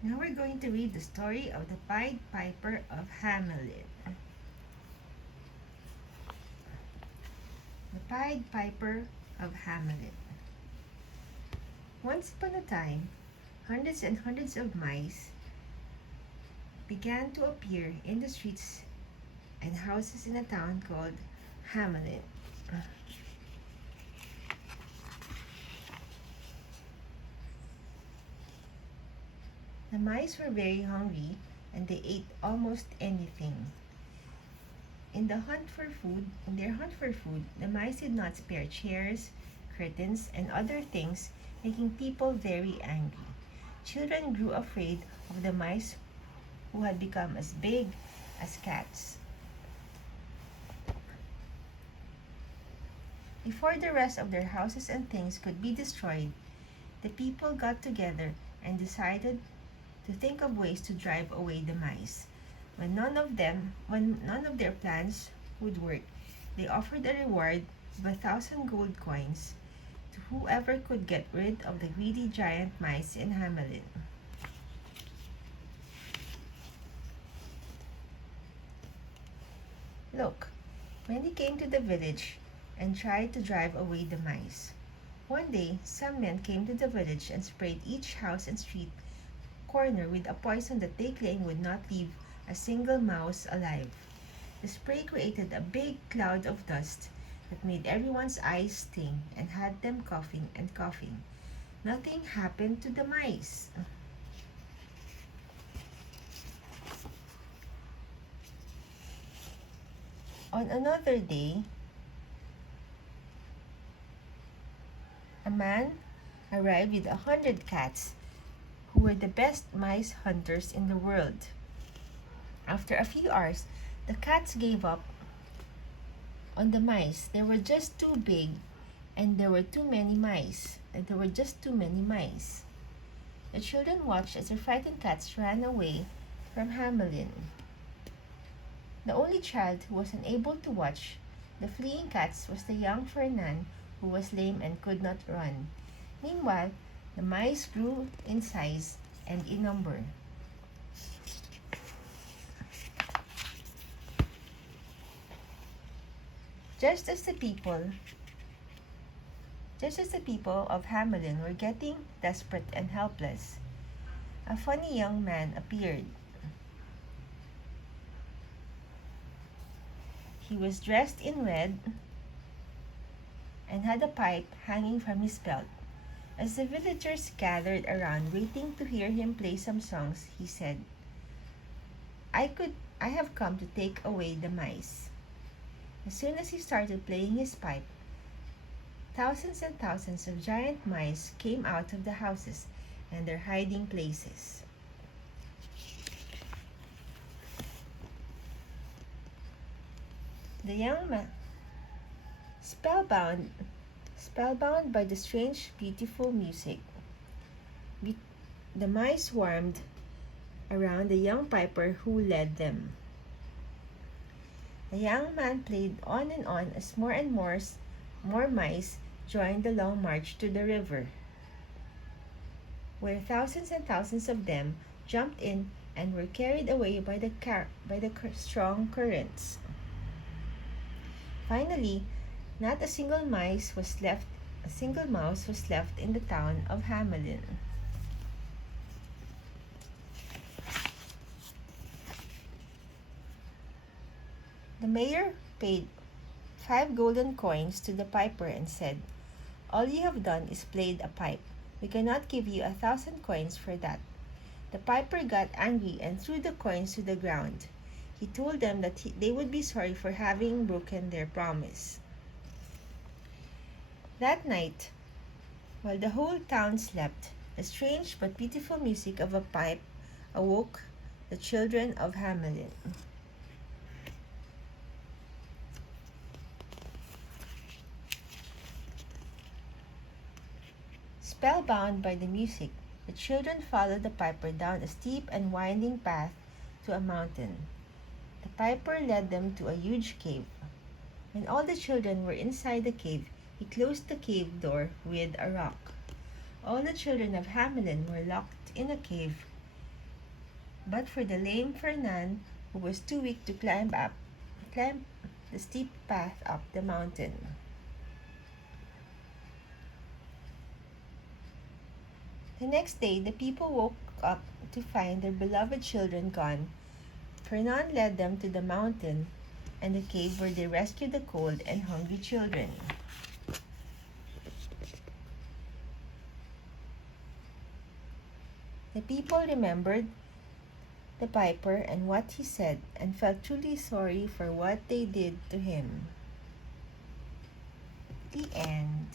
Now we're going to read the story of the Pied Piper of Hamelin. The Pied Piper of Hamelin. Once upon a time, hundreds and hundreds of mice began to appear in the streets and houses in a town called Hamelin. The mice were very hungry and they ate almost anything. In their hunt for food, the mice did not spare chairs, curtains, and other things, making people very angry. Children grew afraid of the mice who had become as big as cats. Before the rest of their houses and things could be destroyed, the people got together and decided to think of ways to drive away the mice. When none of their plans would work, they offered a reward of 1,000 gold coins to whoever could get rid of the greedy giant mice in Hamelin. Look, many came to the village and tried to drive away the mice. One day, some men came to the village and sprayed each house and street corner with a poison that they claimed would not leave a single mouse alive. The spray created a big cloud of dust that made everyone's eyes sting and had them coughing and coughing. Nothing happened to the mice. On another day, a man arrived with 100 cats who were the best mice hunters in the world. After a few hours, the cats gave up on the mice. They were just too big and there were too many mice. The children watched as the frightened cats ran away from Hamelin. The only child who was unable to watch the fleeing cats was the young Fernand, who was lame and could not run. Meanwhile, the mice grew in size and in number. Just as the people of Hamelin were getting desperate and helpless, a funny young man appeared. He was dressed in red and had a pipe hanging from his belt. As the villagers gathered around waiting to hear him play some songs, he said, I have come to take away the mice. As soon as he started playing his pipe, thousands and thousands of giant mice came out of the houses and their hiding places. The young man, spellbound by the strange, beautiful music, the mice swarmed around the young piper who led them. The young man played on and on as more and more mice joined the long march to the river, where thousands and thousands of them jumped in and were carried away by the strong currents. Finally, not a single mouse was left in the town of Hamelin. The mayor paid 5 golden coins to the piper and said, "All you have done is played a pipe. We cannot give you 1,000 coins for that." The piper got angry and threw the coins to the ground. He told them that they would be sorry for having broken their promise. That night, while the whole town slept, the strange but beautiful music of a pipe awoke the children of Hamelin. Spellbound by the music, the children followed the piper down a steep and winding path to a mountain. The piper led them to a huge cave. When all the children were inside the cave, he closed the cave door with a rock. All the children of Hamelin were locked in a cave But for the lame Fernand, who was too weak to climb the steep path up the mountain. The next day, the people woke up to find their beloved children gone. Fernand led them to the mountain and the cave where they rescued the cold and hungry children. The people remembered the piper and what he said and felt truly sorry for what they did to him. The end.